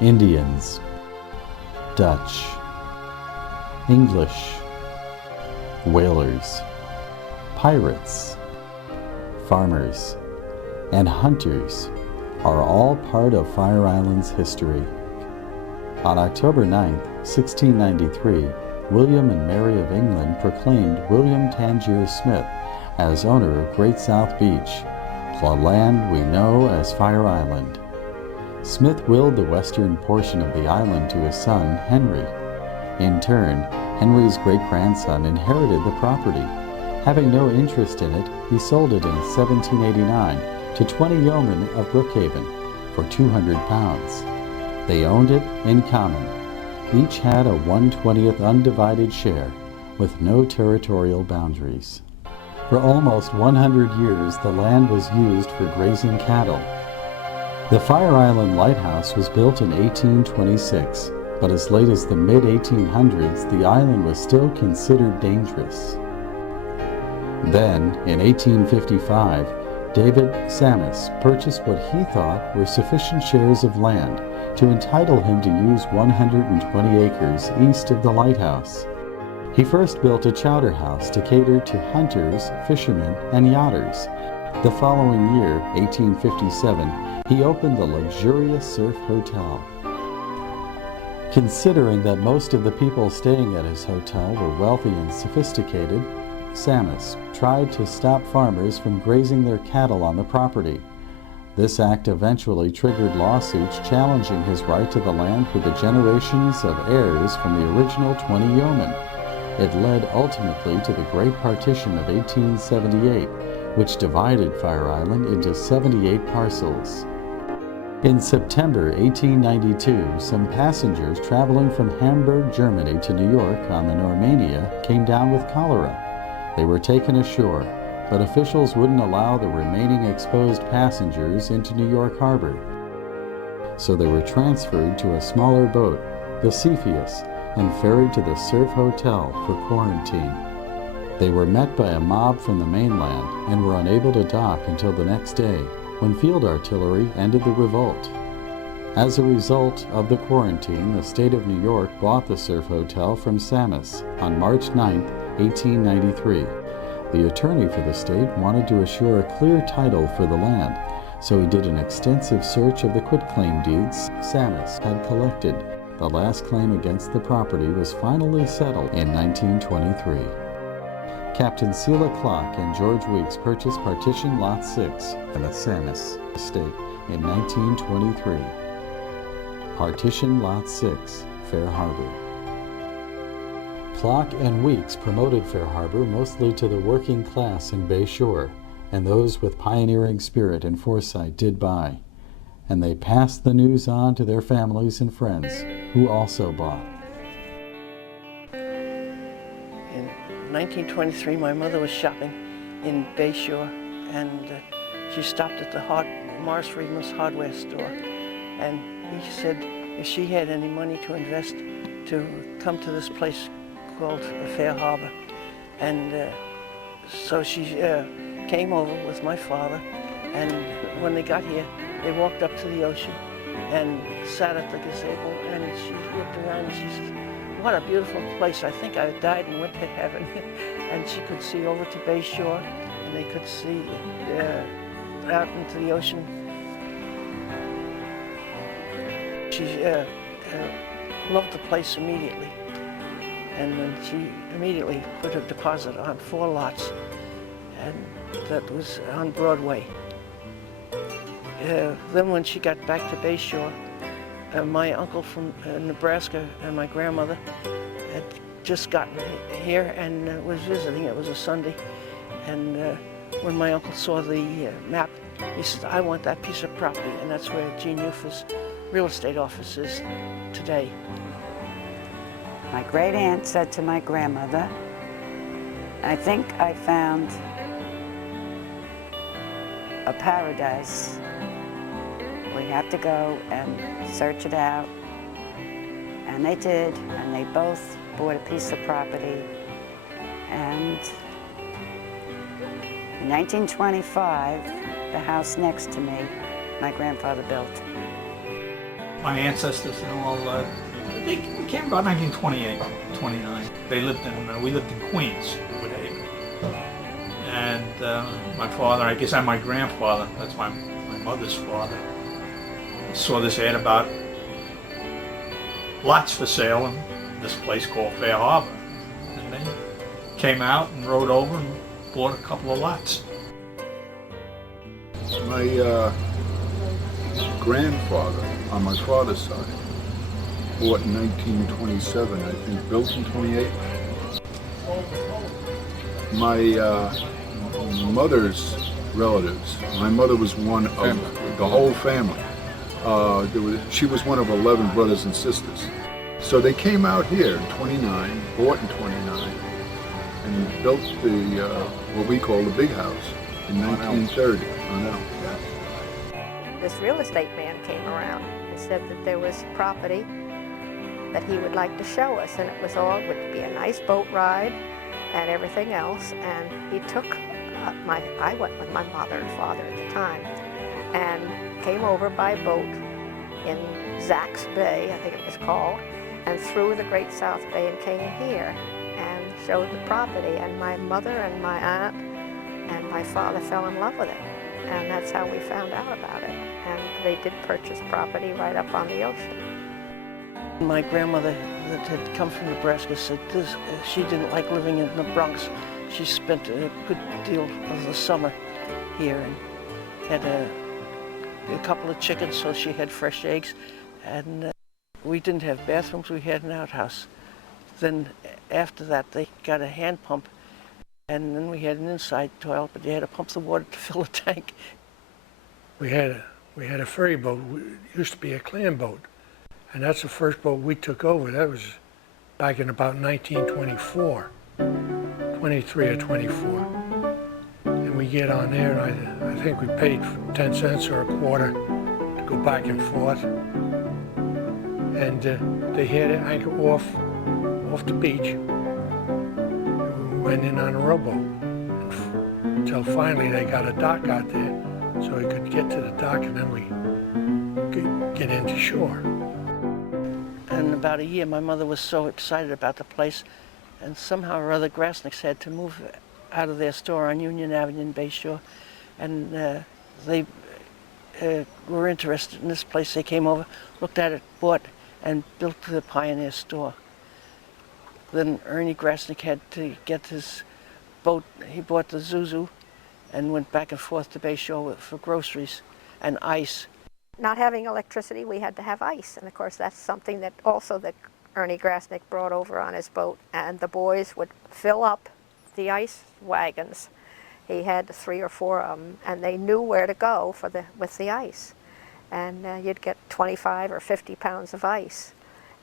Indians, Dutch, English, whalers, pirates, farmers, and hunters are all part of Fire Island's history. On October 9, 1693, William and Mary of England proclaimed William Tangier Smith as owner of Great South Beach, the land we know as Fire Island. Smith willed the western portion of the island to his son, Henry. In turn, Henry's great-grandson inherited the property. Having no interest in it, he sold it in 1789 to 20 yeomen of Brookhaven for £200. They owned it in common. Each had a 1/20th undivided share, with no territorial boundaries. For almost 100 years, the land was used for grazing cattle. The Fire Island Lighthouse was built in 1826, but as late as the mid-1800s, the island was still considered dangerous. Then, in 1855, David Sammis purchased what he thought were sufficient shares of land to entitle him to use 120 acres east of the lighthouse. He first built a chowder house to cater to hunters, fishermen, and yachters. The following year, 1857, he opened the luxurious Surf Hotel. Considering that most of the people staying at his hotel were wealthy and sophisticated, Sammis tried to stop farmers from grazing their cattle on the property. This act eventually triggered lawsuits challenging his right to the land for the generations of heirs from the original 20 yeomen. It led ultimately to the Great Partition of 1878, which divided Fire Island into 78 parcels. In September 1892, some passengers traveling from Hamburg, Germany to New York on the Normania came down with cholera. They were taken ashore, but officials wouldn't allow the remaining exposed passengers into New York Harbor. So they were transferred to a smaller boat, the Cepheus, and ferried to the Surf Hotel for quarantine. They were met by a mob from the mainland and were unable to dock until the next day, when field artillery ended the revolt. As a result of the quarantine, the state of New York bought the Surf Hotel from Sammis on March 9, 1893. The attorney for the state wanted to assure a clear title for the land, so he did an extensive search of the quitclaim deeds Sammis had collected. The last claim against the property was finally settled in 1923. Captain Celia Clark and George Weeks purchased Partition Lot 6 in the Sammis estate in 1923. Partition Lot 6, Fair Harbor. Clark and Weeks promoted Fair Harbor mostly to the working class in Bay Shore, and those with pioneering spirit and foresight did buy. And they passed the news on to their families and friends, who also bought. In 1923, my mother was shopping in Bay Shore, and she stopped at the Morris Friedman's hardware store, and he said if she had any money to invest to come to this place called Fair Harbor. And so she came over with my father, and when they got here, they walked up to the ocean and sat at the gazebo, and she looked around and she said, "What a beautiful place. I think I died and went to heaven." And she could see over to Bay Shore, and they could see out into the ocean. She loved the place immediately, and then she immediately put a deposit on 4 lots, and that was on Broadway. Then when she got back to Bay Shore, my uncle from Nebraska and my grandmother had just gotten here and was visiting. It was a Sunday, and when my uncle saw the map, he said, "I want that piece of property," and that's where Gene Ufa's real estate office is today. My great aunt said to my grandmother, "I think I found a paradise. We have to go and search it out." And they did, and they both bought a piece of property. And in 1925, the house next to me, my grandfather built. My ancestors and all, they came about 1928, 29. They lived in, we lived in Queens, Woodhaven. And my father, I guess, and my grandfather, that's my mother's father, saw this ad about lots for sale in this place called Fair Harbor. And they came out and rode over and bought a couple of lots. My grandfather, on my father's side, bought in 1927, I think, built in 28. My mother's relatives, my mother was one of the whole family. She was one of 11 brothers and sisters. So they came out here in 29, bought in 29, and built the, what we call the big house in 1930 on Elm. This real estate man came around and said that there was property that he would like to show us, and it was all, would be a nice boat ride and everything else. And he took I went with my mother and father at the time, and came over by boat in Zack's Bay, I think it was called, and through the Great South Bay and came here and showed the property. And my mother and my aunt and my father fell in love with it, and that's how we found out about it. And they did purchase property right up on the ocean. My grandmother that had come from Nebraska said this, she didn't like living in the Bronx. She spent a good deal of the summer here and had a couple of chickens, so she had fresh eggs. And we didn't have bathrooms, we had an outhouse. Then after that they got a hand pump, and then we had an inside toilet, but you had to pump the water to fill a tank. We had a ferry boat. It used to be a clam boat, and that's the first boat we took over. That was back in about 1924, 23 or 24. And we get on there, and I think we paid 10 cents or a quarter to go back and forth. And they had it anchor off the beach. We went in on a rowboat until finally they got a dock out there, so we could get to the dock, and then we could get into shore. In about a year, my mother was so excited about the place, and somehow or other Grasniks had to move out of their store on Union Avenue in Bayshore, and they were interested in this place. They came over, looked at it, bought, and built the Pioneer store. Then Ernie Grasnick had to get his boat. He bought the Zuzu and went back and forth to Bayshore for groceries and ice. Not having electricity, we had to have ice, and of course that's something that also that Ernie Grasnick brought over on his boat, and the boys would fill up the ice wagons. He had 3 or 4 of them, and they knew where to go with the ice. And you'd get 25 or 50 pounds of ice,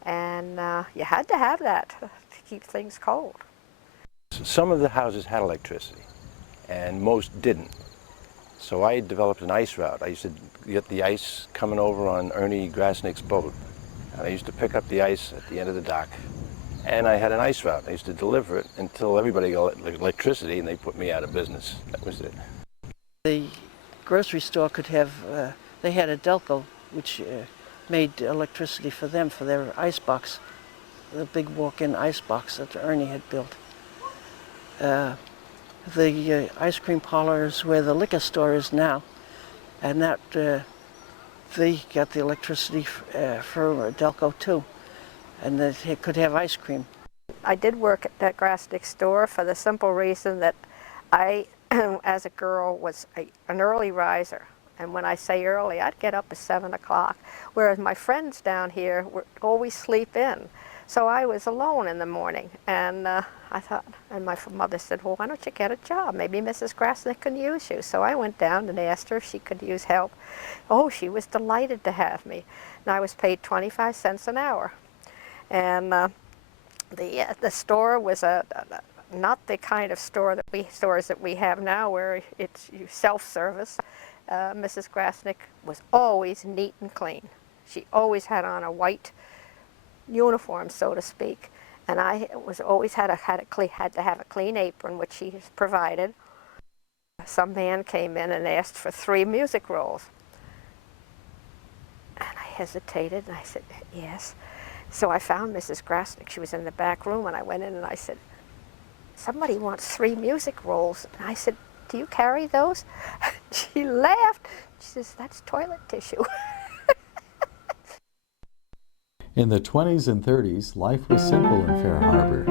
and you had to have that to keep things cold. Some of the houses had electricity, and most didn't. So I developed an ice route. I used to get the ice coming over on Ernie Grasnick's boat, and I used to pick up the ice at the end of the dock. And I had an ice route. I used to deliver it until everybody got electricity, and they put me out of business. That was it. The grocery store could have, they had a Delco, which made electricity for them, for their ice box, the big walk-in ice box that Ernie had built. The ice cream parlor is where the liquor store is now, and that they got the electricity for Delco too, and they could have ice cream. I did work at that Grasnick store for the simple reason that I, as a girl, was an early riser. And when I say early, I'd get up at 7 o'clock, whereas my friends down here would always sleep in. So I was alone in the morning, and I thought, and my mother said, well, why don't you get a job? Maybe Mrs. Grasnick can use you. So I went down and asked her if she could use help. Oh, she was delighted to have me. And I was paid 25 cents an hour. And the store was not the kind of stores that we have now, where it's self-service. Mrs. Grasnick was always neat and clean. She always had on a white uniform, so to speak, and I was always had to have a clean apron, which she provided. Some man came in and asked for 3 music rolls, and I hesitated, and I said, yes. So I found Mrs. Grasnick. She was in the back room, and I went in and I said, somebody wants 3 music rolls. And I said, do you carry those? She laughed. She says, that's toilet tissue. In the 20s and 30s, life was simple in Fair Harbor.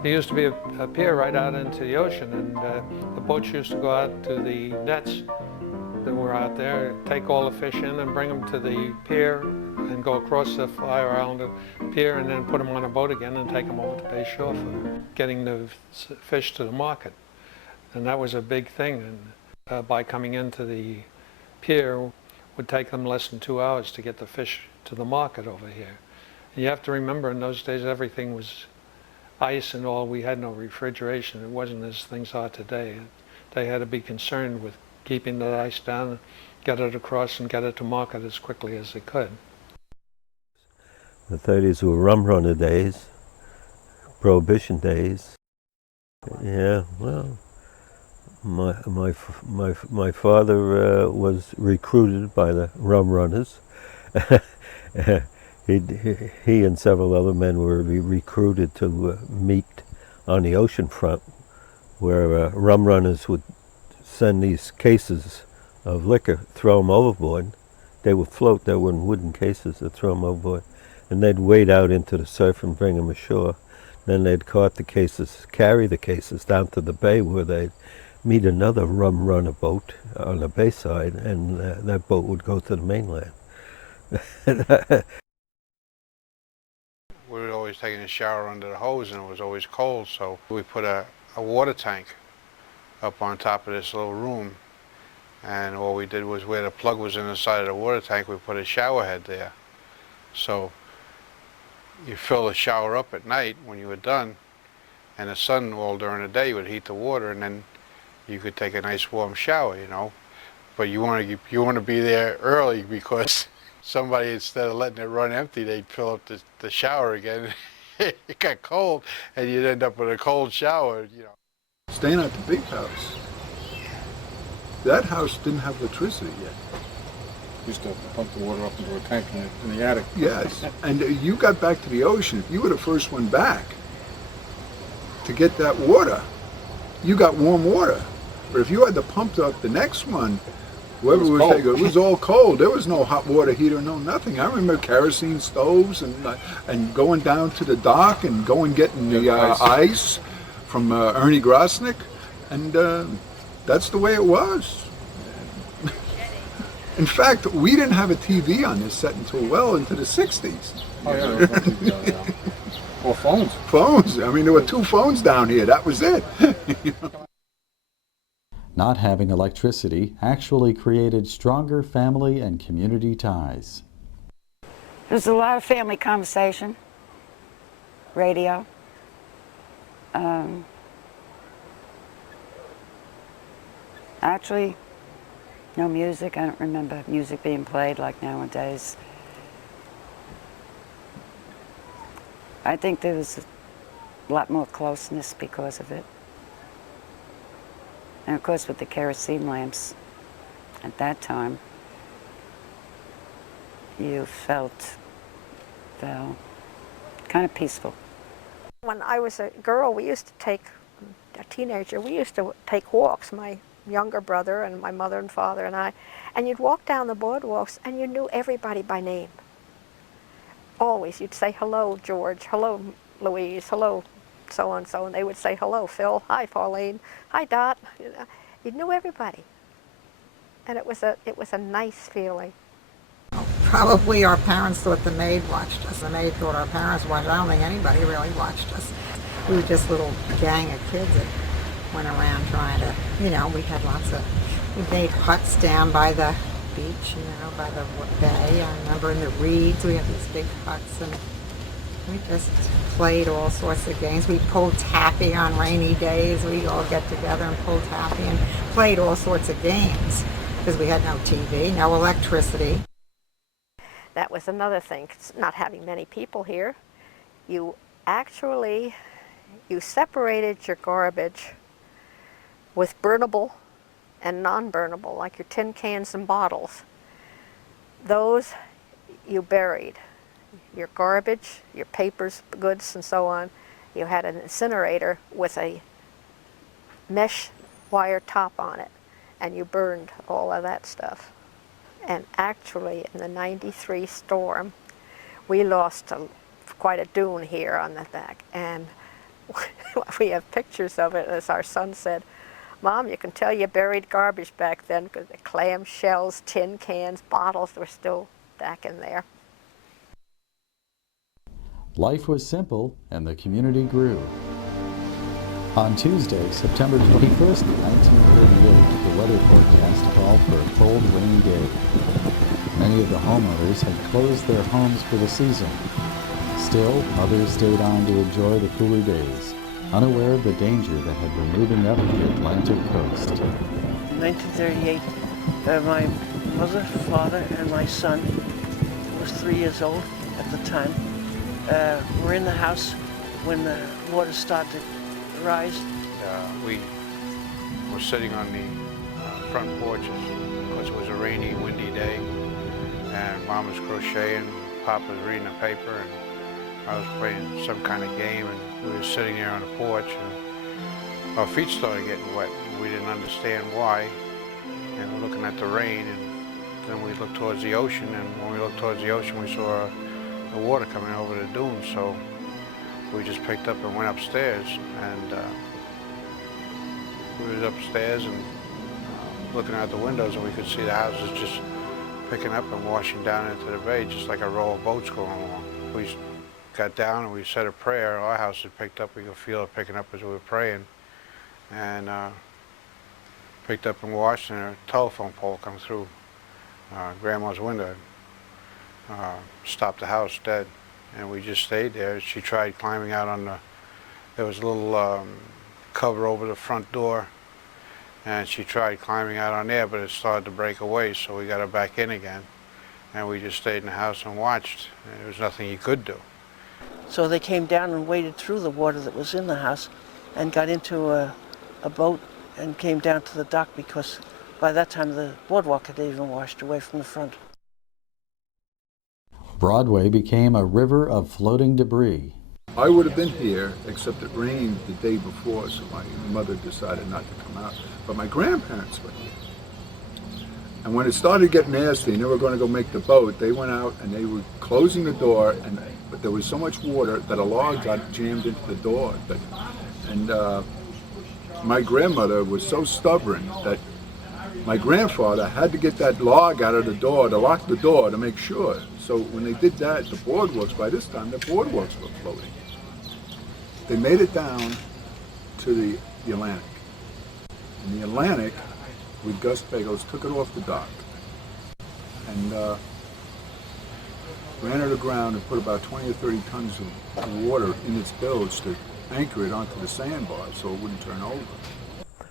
There used to be a pier right out into the ocean, and the boats used to go out to the nets that were out there, take all the fish in and bring them to the pier and go across the Fire Island pier and then put them on a boat again and take them over to Bay Shore for getting the fish to the market. And that was a big thing. And by coming into the pier, would take them less than 2 hours to get the fish to the market over here. And you have to remember, in those days, everything was ice and all. We had no refrigeration. It wasn't as things are today. They had to be concerned with keeping the ice down, get it across, and get it to market as quickly as they could. The 30s were rum runner days, prohibition days. Yeah, well, my father was recruited by the rum runners. He and several other men were recruited to meet on the ocean front, where rum runners would send these cases of liquor, throw them overboard. They would float. They were in wooden cases that throw them overboard, and they'd wade out into the surf and bring them ashore. Then they'd cart the cases, carry the cases down to the bay, where they'd meet another rum runner boat on the bayside, and that boat would go to the mainland. We were always taking a shower under the hose, and it was always cold, so we put a water tank up on top of this little room, and all we did was, where the plug was in the side of the water tank, we put a shower head there. So you fill the shower up at night when you were done, and the sun all during the day would heat the water, and then you could take a nice warm shower, you know. But you want to be there early, because somebody, instead of letting it run empty, they'd fill up the shower again. It got cold, and you'd end up with a cold shower, you know. Staying at the big house, that house didn't have electricity yet. Used to pump the water up into a tank in the attic. Yes, and you got back to the ocean. If you were the first one back to get that water, you got warm water. But if you had to pump up the next one, whoever was taking it was all cold. There was no hot water heater, no nothing. I remember kerosene stoves and going down to the dock and going getting the ice from Ernie Grasnick, and that's the way it was. In fact, we didn't have a TV on this set until well into the 60s. Oh, yeah. Or phones. Phones. I mean, there were 2 phones down here. That was it. You know? Not having electricity actually created stronger family and community ties. There's a lot of family conversation, radio. Actually, no music. I don't remember music being played like nowadays. I think there was a lot more closeness because of it. And of course, with the kerosene lamps at that time, you felt, well, kind of peaceful. When I was a girl, we used to take, a teenager, we used to take walks, my younger brother and my mother and father and I, and you'd walk down the boardwalks and you knew everybody by name. Always, you'd say, hello, George, hello, Louise, hello, so-and-so, and they would say, hello, Phil, hi, Pauline, hi, Dot. You knew everybody. And it was a nice feeling. Probably our parents thought the maid watched us. The maid thought our parents watched. I don't think anybody really watched us. We were just a little gang of kids that went around trying to, you know, we made huts down by the beach, you know, by the bay. I remember in the reeds we had these big huts, and we just played all sorts of games. We pulled taffy on rainy days. We'd all get together and pull taffy and played all sorts of games because we had no TV, no electricity. That was another thing, not having many people here. you actually, you separated your garbage with burnable and non-burnable, like your tin cans and bottles. Those you buried. Your garbage, your papers, goods, and so on, you had an incinerator with a mesh wire top on it, and you burned all of that stuff. And actually, in the '93 storm, we lost quite a dune here on the back, and we have pictures of it. As our son said, "Mom, you can tell you buried garbage back then because the clam shells, tin cans, bottles were still back in there." Life was simple and the community grew. On Tuesday, September 21st, 1938, the weather forecast called for a cold, rainy day. Many of the homeowners had closed their homes for the season. Still, others stayed on to enjoy the cooler days, unaware of the danger that had been moving up the Atlantic coast. In 1938, my mother, father, and my son, who was 3 years old at the time, were in the house when the water started to rise. We were sitting on the front porches because it was a rainy, windy day, and Mom was crocheting, Pop was reading a paper, and I was playing some kind of game, and we were sitting there on the porch, and our feet started getting wet. We didn't understand why, and we're looking at the rain, and then we looked towards the ocean, and when we looked towards the ocean, we saw the water coming over the dunes, so we just picked up and went upstairs, and we was upstairs and looking out the windows, and we could see the houses just picking up and washing down into the bay, just like a row of boats going along. We got down and we said a prayer. Our house had picked up. We could feel it picking up as we were praying, and picked up and watched, and a telephone pole come through Grandma's window, stopped the house dead, and we just stayed there. She tried climbing out on there was a little cover over the front door, and she tried climbing out on there, but it started to break away, so we got her back in again, and we just stayed in the house and watched. There was nothing you could do. So they came down and waded through the water that was in the house and got into a boat and came down to the dock, because by that time the boardwalk had even washed away from the front. Broadway became a river of floating debris. I would have been here, except it rained the day before, so my mother decided not to come out. But my grandparents were here. And when it started getting nasty and they were going to go make the boat, they went out and they were closing the door, but there was so much water that a log got jammed into the door. My grandmother was so stubborn that my grandfather had to get that log out of the door to lock the door to make sure. So when they did that, the boardwalks, by this time, the boardwalks were floating. They made it down to the Atlantic. And the Atlantic, with gust bagels, took it off the dock and ran it aground and put about 20 or 30 tons of water in its bilge to anchor it onto the sandbar so it wouldn't turn over.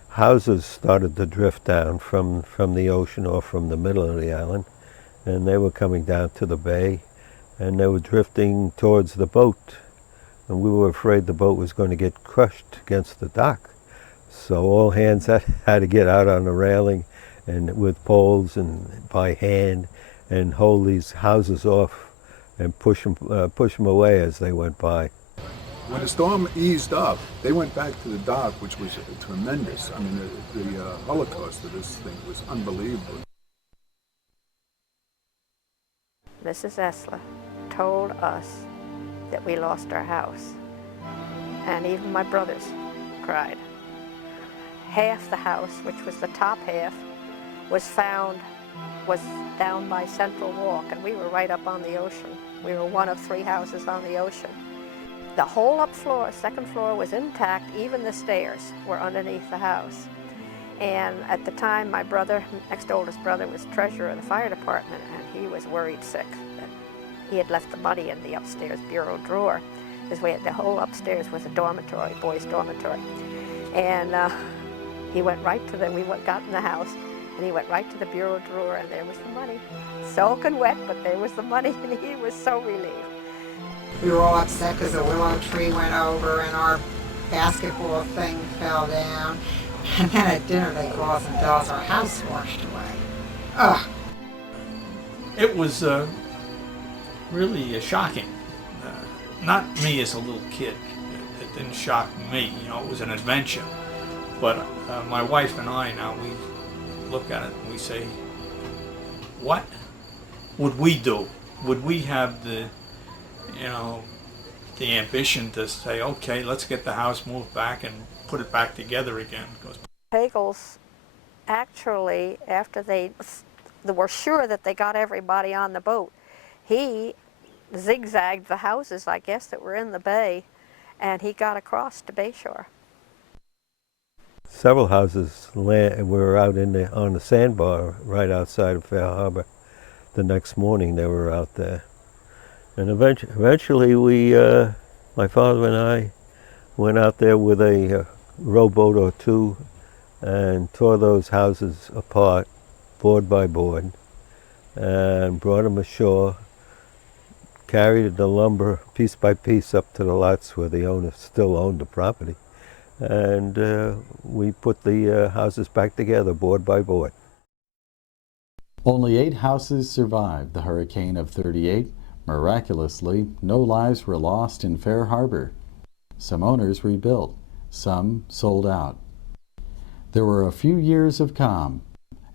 Houses started to drift down from the ocean or from the middle of the island, and they were coming down to the bay, and they were drifting towards the boat, and we were afraid the boat was going to get crushed against the dock. So all hands had to get out on the railing and with poles and by hand and hold these houses off and push them away as they went by. When the storm eased up, they went back to the dock, which was tremendous. I mean, the Holocaust of this thing was unbelievable. Mrs. Essler told us that we lost our house, and even my brothers cried. Half the house, which was the top half, was down by Central Walk, and we were right up on the ocean. We were one of 3 houses on the ocean. The whole up floor, second floor, was intact. Even the stairs were underneath the house. And at the time, my brother, next oldest brother, was treasurer of the fire department, and he was worried sick that he had left the money in the upstairs bureau drawer, because the whole upstairs was a dormitory, boys' dormitory. And he went right to got in the house, and he went right to the bureau drawer, and there was the money. Soaking wet, but there was the money, and he was so relieved. We were all upset because a willow tree went over and our basketball thing fell down. And then at dinner they call us and tell us our house washed away. Ugh. It was really shocking. Not me as a little kid. It didn't shock me. You know, it was an adventure. But my wife and I now, we look at it and we say, what would we do? Would we have the, you know, the ambition to say, okay, let's get the house moved back and put it back together again? Pagels actually, after they were sure that they got everybody on the boat, he zigzagged the houses, I guess, that were in the bay, and he got across to Bayshore. Several houses were out on the sandbar right outside of Fair Harbor. The next morning they were out there. And eventually my father and I went out there with a rowboat or two and tore those houses apart, board by board, and brought them ashore, carried the lumber piece by piece up to the lots where the owner still owned the property. And we put the houses back together, board by board. Only 8 houses survived the hurricane of '38. Miraculously, no lives were lost in Fair Harbor. Some owners rebuilt, some sold out. There were a few years of calm,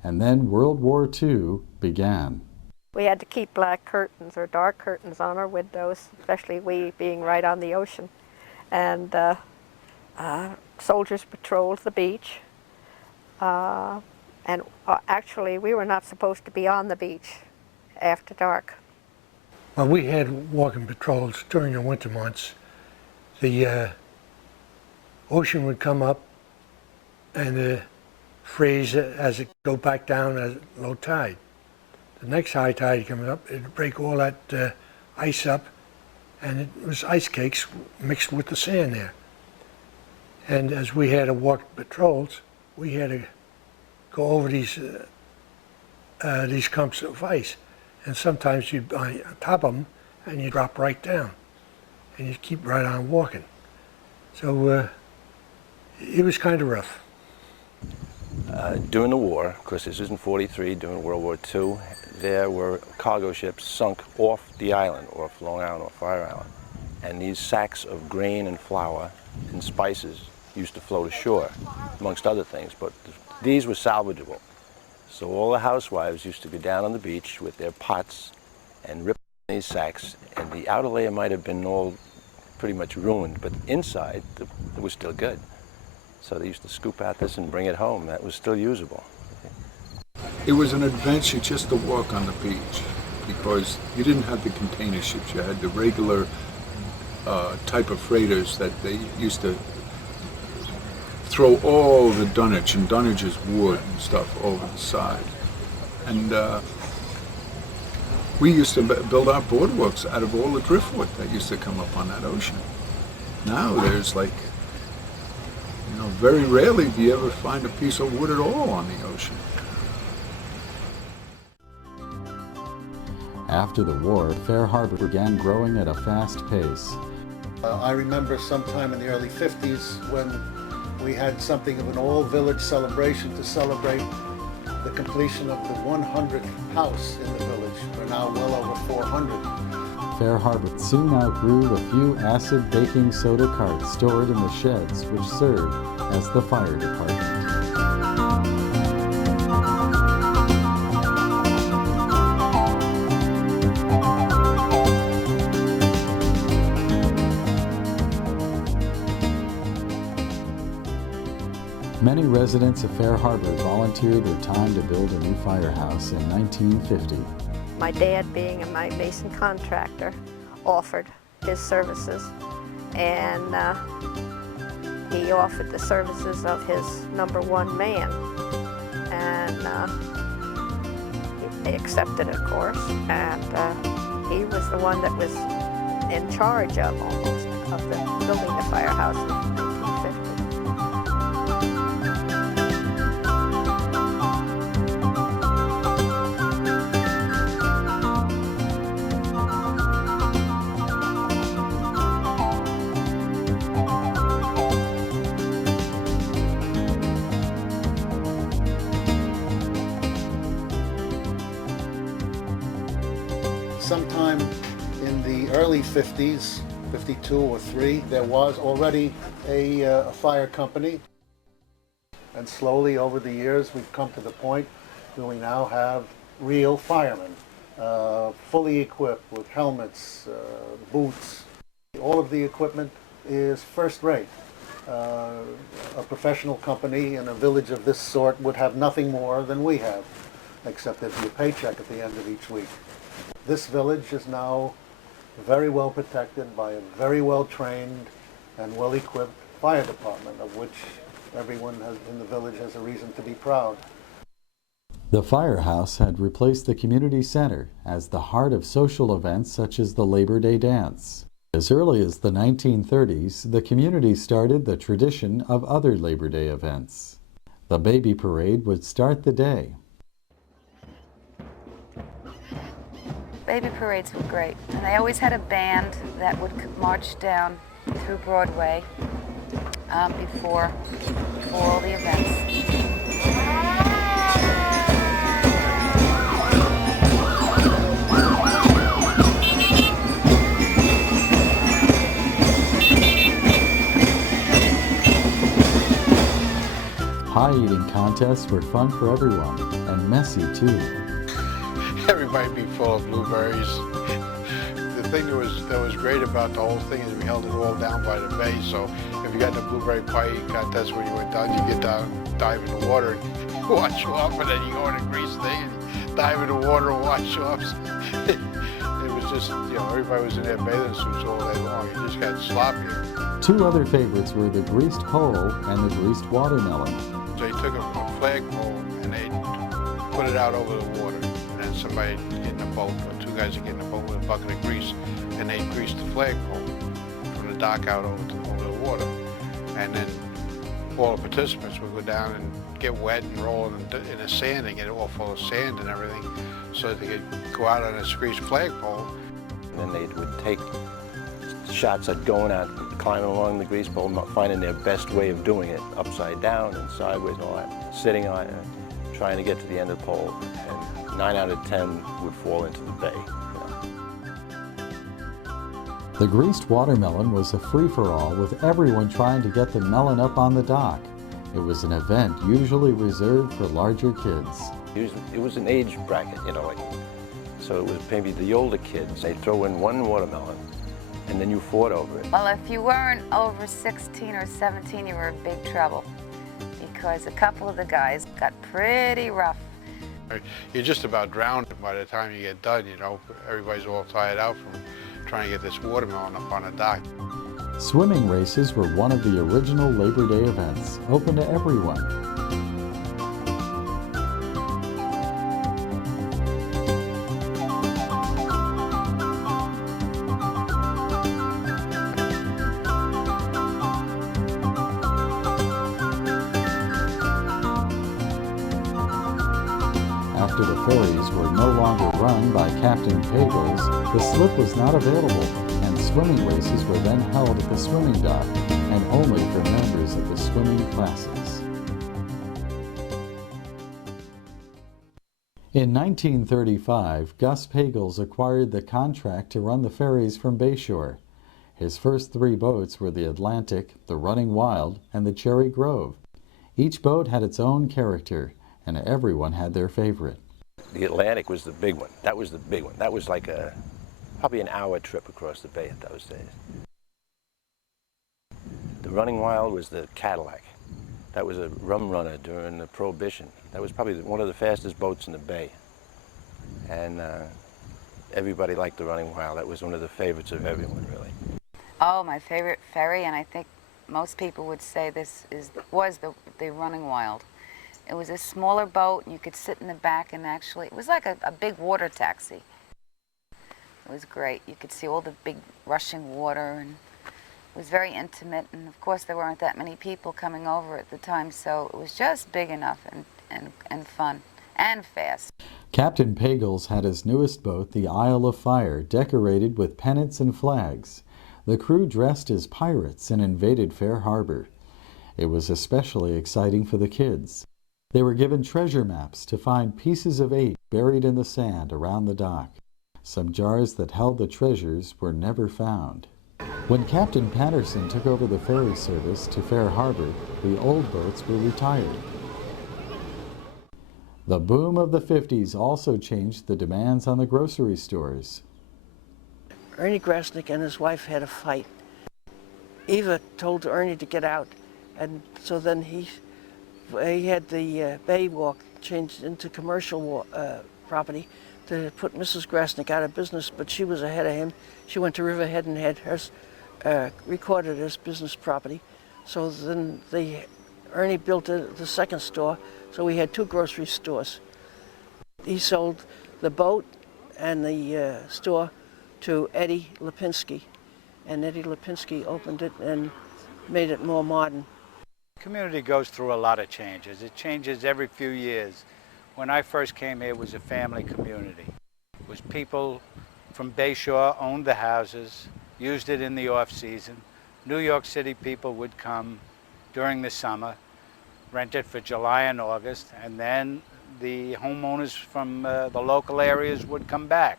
and then World War II began. We had to keep black curtains or dark curtains on our windows, especially we being right on the ocean. And soldiers patrolled the beach. Actually, we were not supposed to be on the beach after dark. Well, we had walking patrols during the winter months. The ocean would come up and freeze as it go back down at low tide. The next high tide coming up, it'd break all that ice up, and it was ice cakes mixed with the sand there. And as we had to walk patrols, we had to go over these clumps of ice. And sometimes you'd be on top of them and you drop right down and you'd keep right on walking. So it was kind of rough. During the war, of course this was in '43, during World War II, there were cargo ships sunk off the island, off Long Island or Fire Island. And these sacks of grain and flour and spices used to float ashore, amongst other things, but these were salvageable. So all the housewives used to go down on the beach with their pots and rip these sacks, and the outer layer might have been all pretty much ruined, but inside it was still good. So they used to scoop out this and bring it home. That was still usable. It was an adventure just to walk on the beach because you didn't have the container ships. You had the regular type of freighters that they used to throw all the dunnage, and dunnage is wood and stuff, over the side. And we used to build our boardwalks out of all the driftwood that used to come up on that ocean. Now there's like, you know, very rarely do you ever find a piece of wood at all on the ocean. After the war, Fair Harbor began growing at a fast pace. I remember sometime in the early 50s when we had something of an all-village celebration to celebrate the completion of the 100th house in the village. We're now well over 400. Fair Harbor soon outgrew the few acid baking soda carts stored in the sheds which served as the fire department. Many residents of Fair Harbor volunteered their time to build a new firehouse in 1950. My dad, being a mason contractor, offered his services, and he offered the services of his #1 man, and they accepted it, of course, and he was the one that was in charge of almost of the building the firehouse in 1950. sometime in the early 50s, 52 or 3, there was already a fire company. And slowly over the years, we've come to the point where we now have real firemen, fully equipped with helmets, boots. All of the equipment is first rate. A professional company in a village of this sort would have nothing more than we have, except there'd be a paycheck at the end of each week. This village is now very well protected by a very well trained and well equipped fire department, of which everyone in the village has a reason to be proud. The firehouse had replaced the community center as the heart of social events such as the Labor Day dance. As early as the 1930s, the community started the tradition of other Labor Day events. The baby parade would start the day. Baby parades were great, and they always had a band that would march down through Broadway before all the events. Pie-eating contests were fun for everyone, and messy too. Everybody be full of blueberries. The thing that was great about the whole thing is we held it all down by the bay, so if you got in a blueberry pie eating contest when you went down, you get down, dive in the water, and wash off, and then you go in a grease thing and dive in the water and wash off. It was just, you know, everybody was in their bathing suits all day long. You just got sloppy. Two other favorites were the greased pole and the greased watermelon. So you took a flagpole and they put it out over the water, and then somebody get in a boat, or two guys would get in a boat with a bucket of grease, and they greased the flagpole from the dock out over the water. And then all the participants would go down and get wet and roll in the sand and get it all full of sand and everything, so that they could go out on this greased flagpole. And then they would take shots at going out, climbing along the grease pole, finding their best way of doing it, upside down and sideways and all that, sitting on it, trying to get to the end of the pole. And 9 out of 10 would fall into the bay. The greased watermelon was a free-for-all, with everyone trying to get the melon up on the dock. It was an event usually reserved for larger kids. It was an age bracket, you know, so it was maybe the older kids. They'd throw in one watermelon, and then you fought over it. Well, if you weren't over 16 or 17, you were in big trouble, because a couple of the guys got pretty rough. You're just about drowned by the time you get done, you know. Everybody's all tired out from trying to get this watermelon up on the dock. Swimming races were one of the original Labor Day events, open to everyone. After the ferries were no longer run by Captain Pagels, the slip was not available, and swimming races were then held at the swimming dock, and only for members of the swimming classes. In 1935, Gus Pagels acquired the contract to run the ferries from Bayshore. His first 3 boats were the Atlantic, the Running Wild, and the Cherry Grove. Each boat had its own character, and everyone had their favorite. The Atlantic was the big one. That was the big one. That was like probably an hour trip across the bay at those days. The Running Wild was the Cadillac. That was a rum runner during the Prohibition. That was probably one of the fastest boats in the bay. And everybody liked the Running Wild. That was one of the favorites of everyone, really. Oh, my favorite ferry, and I think most people would say this was the Running Wild. It was a smaller boat, and you could sit in the back, and actually, it was like a big water taxi. It was great. You could see all the big rushing water, and it was very intimate, and of course there weren't that many people coming over at the time, so it was just big enough and fun and fast. Captain Pagels had his newest boat, the Isle of Fire, decorated with pennants and flags. The crew dressed as pirates and invaded Fair Harbor. It was especially exciting for the kids. They were given treasure maps to find pieces of 8 buried in the sand around the dock. Some jars that held the treasures were never found. When Captain Patterson took over the ferry service to Fair Harbor, the old boats were retired. The boom of the 50s also changed the demands on the grocery stores. Ernie Grasnick and his wife had a fight. Eva told Ernie to get out, and so then he had the Bay Walk changed into commercial property to put Mrs. Grasnick out of business, but she was ahead of him. She went to Riverhead and had hers recorded as business property. So then Ernie built the second store, so we had two grocery stores. He sold the boat and the store to Eddie Lipinski, and Eddie Lipinski opened it and made it more modern. The community goes through a lot of changes. It changes every few years. When I first came here, it was a family community. It was people from Bayshore owned the houses, used it in the off-season. New York City people would come during the summer, rent it for July and August, and then the homeowners from the local areas would come back.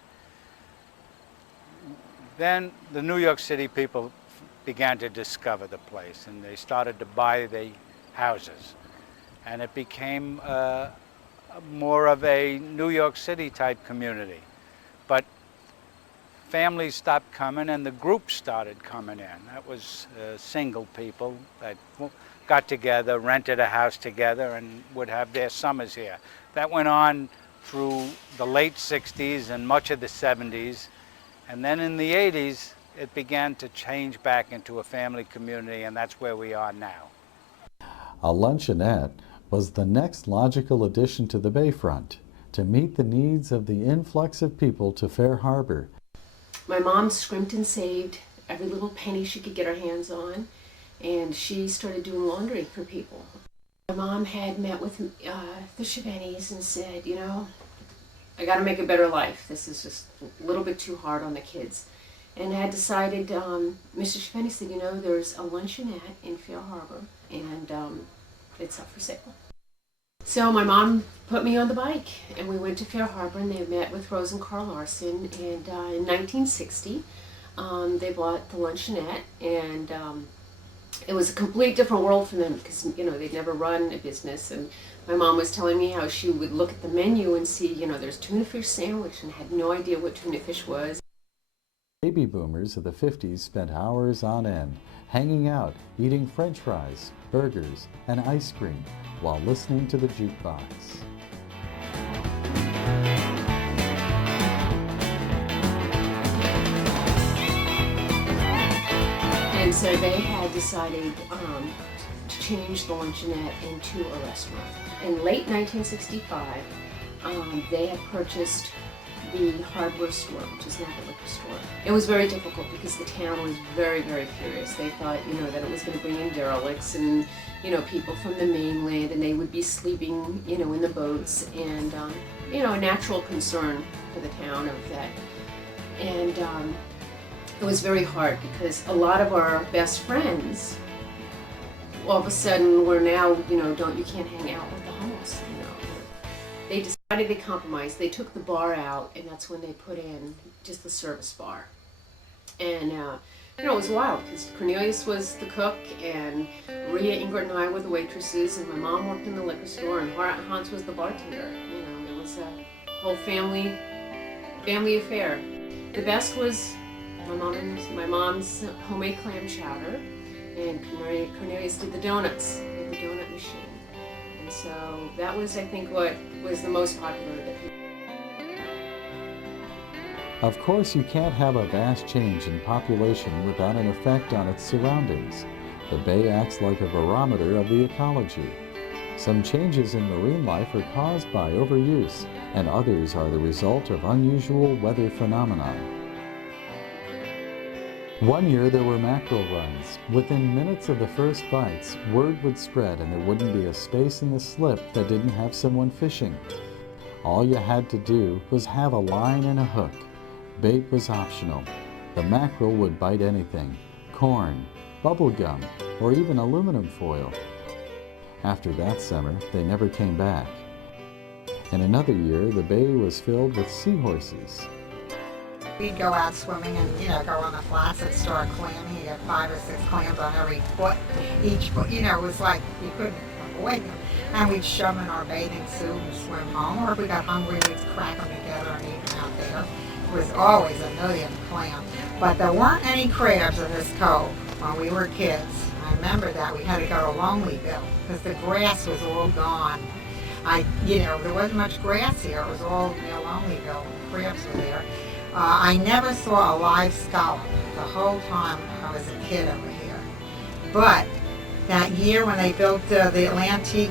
Then the New York City people began to discover the place, and they started to buy the houses. And it became more of a New York City type community. But families stopped coming and the groups started coming in. That was single people that got together, rented a house together, and would have their summers here. That went on through the late 60s and much of the 70s. And then in the 80s, it began to change back into a family community, and that's where we are now. A luncheonette was the next logical addition to the bayfront to meet the needs of the influx of people to Fair Harbor. My mom scrimped and saved every little penny she could get her hands on, and she started doing laundry for people. My mom had met with the Chevennies and said, you know, I got to make a better life. This is just a little bit too hard on the kids. And I had decided, Mr. Chevenny said, you know, there's a luncheonette in Fair Harbor, and it's up for sale. So my mom put me on the bike, and we went to Fair Harbor, and they met with Rose and Carl Larson, and in 1960, they bought the luncheonette, and it was a complete different world for them because, you know, they'd never run a business, and my mom was telling me how she would look at the menu and see, you know, there's tuna fish sandwich, and had no idea what tuna fish was. Baby boomers of the 50s spent hours on end, hanging out, eating french fries, burgers, and ice cream while listening to the jukebox. And so they had decided to change the luncheonette into a restaurant. In late 1965, they had purchased the hardware store, which is now the liquor store. It was very difficult because the town was very, very furious. They thought, you know, that it was going to bring in derelicts and, you know, people from the mainland, and they would be sleeping, you know, in the boats, and, you know, a natural concern for the town of that. And it was very hard because a lot of our best friends, all of a sudden, were now, you know, you can't hang out with the homeless, you know. They decided to compromise. They took the bar out, and that's when they put in just the service bar. And, you know, it was wild because Cornelius was the cook, and Maria, Ingrid, and I were the waitresses, and my mom worked in the liquor store, and Hans was the bartender. You know, it was a whole family affair. The best was my mom's homemade clam chowder, and Cornelius did the donuts with the donut machine. And so that was, I think, what was the most popular of the people. Of course, you can't have a vast change in population without an effect on its surroundings. The bay acts like a barometer of the ecology. Some changes in marine life are caused by overuse, and others are the result of unusual weather phenomena. One year there were mackerel runs. Within minutes of the first bites, word would spread and there wouldn't be a space in the slip that didn't have someone fishing. All you had to do was have a line and a hook. Bait was optional. The mackerel would bite anything: corn, bubble gum, or even aluminum foil. After that summer, they never came back. In another year, the bay was filled with seahorses. We'd go out swimming and, go on the flats and start clamming. You get 5 or 6 clams on every foot. Each foot, it was like you couldn't avoid them. And we'd shove them in our bathing suit and swim home. Or if we got hungry, we'd crack them together and eat them out there. It was always a million clams. But there weren't any crabs in this cove when we were kids. I remember that. We had to go to Lonelyville because the grass was all gone. There wasn't much grass here. It was all near Lonelyville. The crabs were there. I never saw a live scallop the whole time I was a kid over here. But that year when they built the Atlantique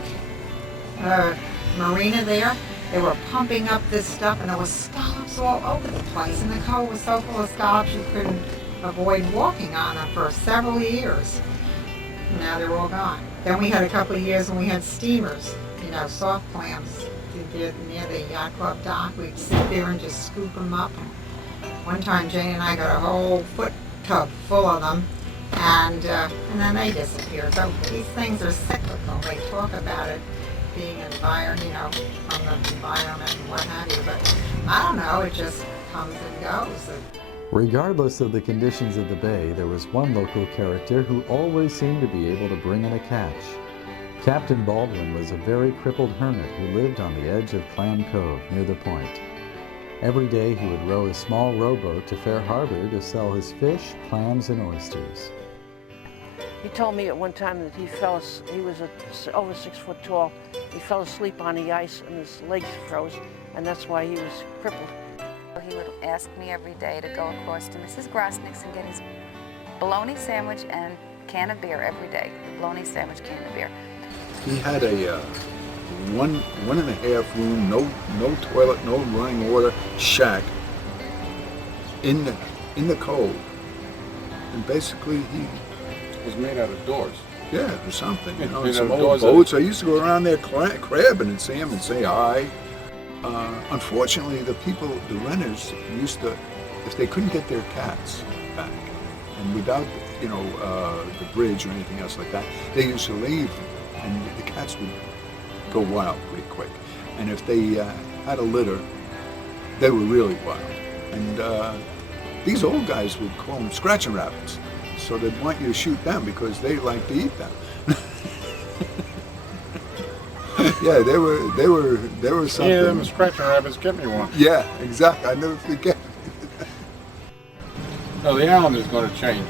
Marina there, they were pumping up this stuff and there was scallops all over the place. And the cove was so full of scallops you couldn't avoid walking on them for several years. Now they're all gone. Then we had a couple of years when we had steamers, soft clams near the yacht club dock. We'd sit there and just scoop them up. One time Jane and I got a whole foot tub full of them, and then they disappeared. So these things are cyclical. They talk about it being from the environment and what have you, but I don't know, it just comes and goes. Regardless of the conditions of the bay, there was one local character who always seemed to be able to bring in a catch. Captain Baldwin was a very crippled hermit who lived on the edge of Clam Cove near the point. Every day he would row a small rowboat to Fair Harbor to sell his fish, clams, and oysters. He told me at one time that he was over 6 foot tall. He fell asleep on the ice and his legs froze, and that's why he was crippled. He would ask me every day to go across to Mrs. Grosnick's and get his bologna sandwich and can of beer every day. Bologna sandwich, can of beer. He had a 1.5 room, no toilet, no running water shack in the cove, and basically he was made out of doors. Yeah, or something. Made Some out of old doors. boats. I used to go around there crabbing and see him and say hi. Unfortunately, the renters used to, if they couldn't get their cats back, and without the bridge or anything else like that, they used to leave, and the cats would go wild pretty quick. And if they had a litter, they were really wild. And these old guys would call them scratching rabbits, so they'd want you to shoot them because they like to eat them. Yeah, they were something. Yeah, them scratching rabbits, get me one. Yeah, exactly. I never forget. No, the island is going to change,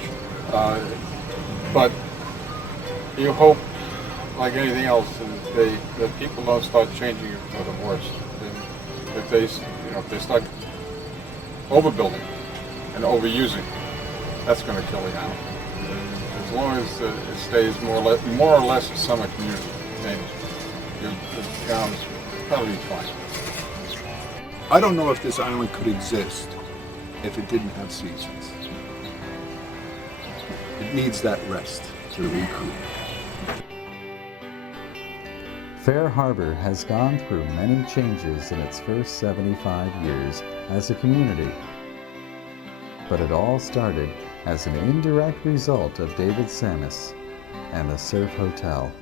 but you hope, like anything else, that people don't start changing it for the worse. And if they start overbuilding and overusing, that's going to kill the island. As long as it stays more or less a summer community, then the island's probably fine. I don't know if this island could exist if it didn't have seasons. It needs that rest to recoup. Fair Harbor has gone through many changes in its first 75 years as a community. But it all started as an indirect result of David Samus and the Surf Hotel.